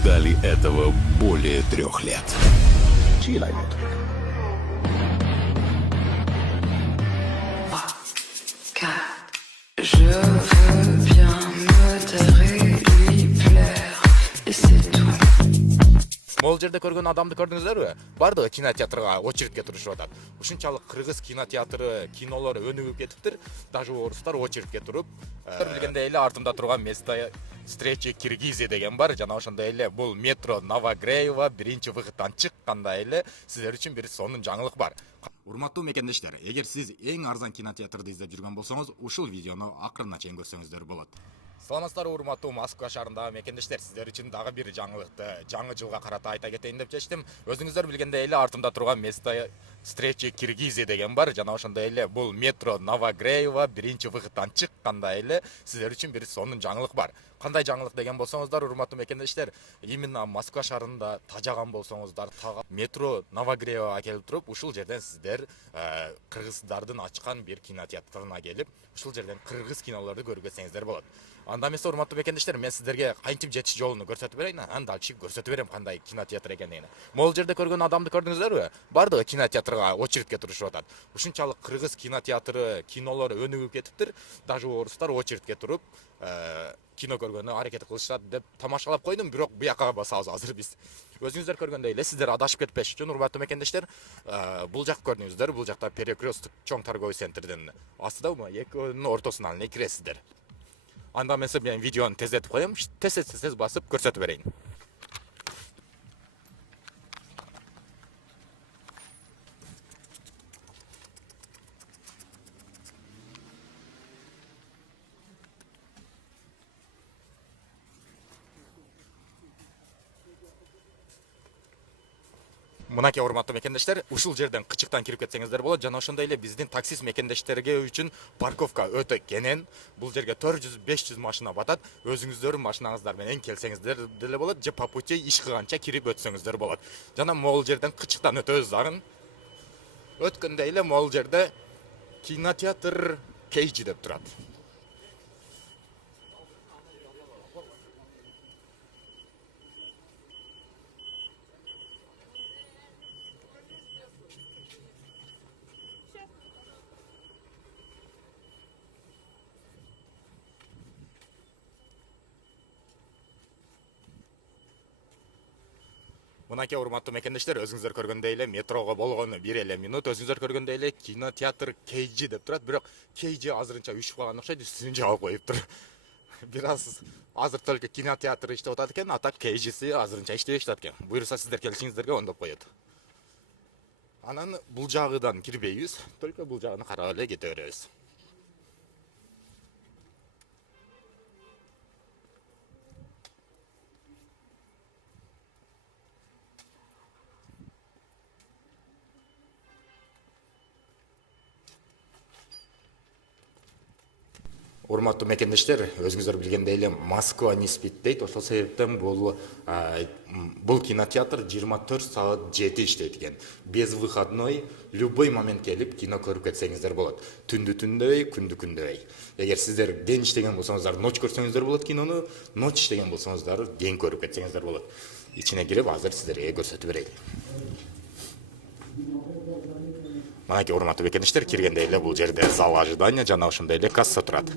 ждали этого более 3 лет. Je veux bien me taire et lui plaire, et c'est tout. Могул жерде көргөн адамды көрдүңүздөрбү? Бардыгы кинотеатрга очередке турушуп атат. Ушунчалык кыргыз кинотеатры, кинолору өнүгүп кетиптир. Даже орустар очередке туруп, билгендей эле артымда турган место встречи Киргизия деген бар. Жана ошондой эле бул метро Новогреево биринчи выходтан чыккандай эле сиздер үчүн бир сонун жаңылык бар. Урматтуу мекендештер, эгер сиз эң арзан кинотеатрды издеп жүргөн болсоңуз, ушул видеону акырына чейин көрсөңүздөр болот. Саламатсыздарбы урматтуу Москва шаарындагы мекендештер, сиздер үчүн дагы бир жаңылыкты жаңы жылга карата айта кетейин деп чечтим. Өзүңүздөр билгендей эле артымда турган место встречи Киргизия деген бар. Жана ошондой эле бул метро Новогреево биринчи выходтан чыккандай эле сиздер үчүн бир сонун жаңылык бар. Кандай жаңылык деген болсоңуздар, урматтуу мекендештер, именно Москва шаарында тажаган болсоңуздар, метро Новогреевоға келип туруп, ушул жерден сиздер кыргыздардын ачкан бир кинотеатрына келип, ушул жерден кыргыз кинолорду көрүп кетсеңиздер болот. Анда эмес, урматтуу мекендештер, мен сиздерге кантип жетиш жолун көрсөтүп берейин, анда алчык көрсөтүп берем кандай кинотеатр экенин. Могул жерде көргөн адамды көрдүңүздөрбү? Бардыгы кинотеатрга очередке турушуп атат. Ушунчалык кыргыз кинотеатры, кинолору өнүгүп кетиптир. Даже орустар очередке туруп, кино көргөнү аракет кылышат деп тамашалап койдум, бирок буяка басабыз азыр биз. Өзүңүздөр көргөндөй эле, сиздер адашып кетпеш үчүн, урматтуу мекендештер, бул жак көрдүңүздөр, бул жакта Перекресток чоң торговый центрдин астыдабы, экөөнүн ортосуна эле киресиздер. Анда мен видеону тездетип коем, тез басып көрсөтүп берейин. Мынакей урматтуу мекендештер, ушул жерден кычыктан кирип кетсеңиздер болот. Жана ошондой эле биздин таксист мекендештерге үчүн парковка өтө кенен. Бул жерге 400-500 машина батат. Өзүңүздөрдүн машинаңыздар менен келсеңиздер деле болот, же по пути иш кылганча кирип өтсөңүздөр болот. Жана могул жерден кычыктан өтөбүз дагы. Өткөндө эле могул жерде кинотеатр Кейджи деп турат. Мынакей урматтуу мекендештер, өзүңүздөр көргөндөй эле метрого болгону 1 эле минут, өзүңүздөр көргөндөй эле кинотеатр Кейджи деп турат, бирок Кейджи азырынча үшүп калган окшойт, үстүн жаап коюптур. Бир аз азыр только кинотеатр иштеп атат экен, а так Кейджиси азырынча иштебей атат экен. Буюрса сиздер келишиңиздерге ондоп коет. Анан бул жагыдан кирбейбиз, только бул жагын карап эле кете беребиз. Урматтуу мекендештер, өзүңүздөр билгендей эле Москва не спит дейт. Ошол себептен бул кинотеатр 24 саат 7 иштейт экен. Без выходной, любой момент келип кино көрүп кетсеңиздер болот. Түндү түндөй, күндү күндөй. Эгер сиздер ден иштеген болсоңуздар, ночь көрсөңүздөр болот кинону, ночь иштеген болсоңуздар, ден көрүп кетсеңиздер болот. Ичине кирип азыр сиздерге көрсөтүп берейин. Мынакей урматтуу мекендештер, киргенде эле бул жерде зал ожидания жана ошондой эле касса турат.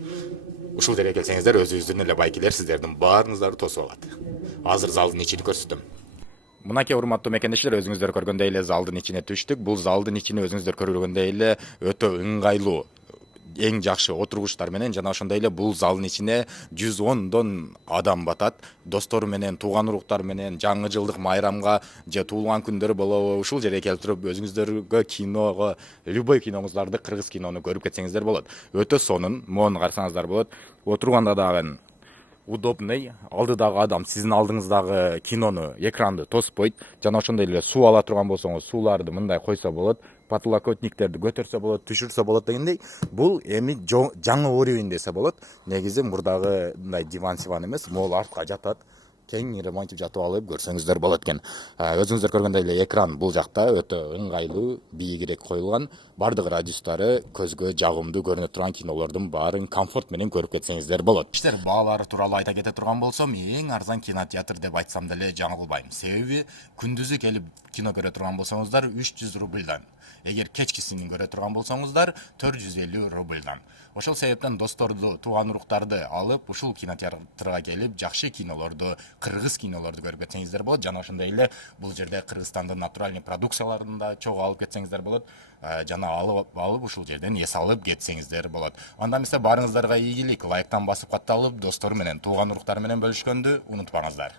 Ушул жерге келсеңиздер, өзүбүздүн эле байкелер сиздердин баарыңыздарды тосуп алат. Азыр залдын ичин көрсөтөм. Мынакей урматтуу мекендештер, өзүңүздөр көргөндөй эле залдын ичине түштүк. Бул залдын ичине өзүңүздөр көргөндөй эле өтө ыңгайлуу, эң жакшы отургучтар менен, жана ошондой эле бул залдын ичине 110дон адам батат. Достору менен, тууган уруктар менен, жаңы жылдык майрамга же туулган күндөр болобу, ушул жерге келип туруп өзүңүздөргө киного, любой киноңуздарды, кыргыз кинону көрүп кетсеңиздер болот. Өтө сонун, моуну карасаңыздар болот. Отурганда дагы удобный, алдыдагы адам сиздин алдыңыздагы кинону, экранды тоспойт. Жана ошондой эле суу ала турган болсоңуз, сууларды мындай койсо болот. Подлокотниктерди көтөрсө болот, түшүрсө болот дегендей. Бул эми жаңы уровень десе болот. Негизи мурдагы мындай диван эмес, могул артка жатат. кең ремонтип жатып алып көрсөңүздөр болот экен. Өзүңүздөр көргөндөй эле экран бул жакта өтө ыңгайлуу, бийигирээк коюлган. Бардык радиустары көзгө жагымдуу көрүнө турган кинолордун баарын комфорт менен көрүп кетсеңиздер болот. Иштер баалары тууралуу айта кете турган болсом, эң арзан кинотеатр деп айтсам деле жаңылбайм. Себеби күндүзү келип кино көрө турган болсоңуздар 300 рубльдан, эгер кечкисин көрө турган болсоңуздар 450 рубльдан. Ошол себептен досторду, тууган уруктарды алып ушул кинотеатрга келип жакшы кинолорду, кыргыз кинолорду көрүп кетсеңиздер болот. Жана ошондой эле бул жерде Кыргызстандын натуральный продукцияларын да чогуу алып кетсеңиздер болот. Жана алып ушул жерден эс алып кетсеңиздер болот. Анда эмесе баарыңыздарга ийгилик, лайктан басып катталып, достор менен, тууган уруктар менен бөлүшкөндү унутпаңыздар.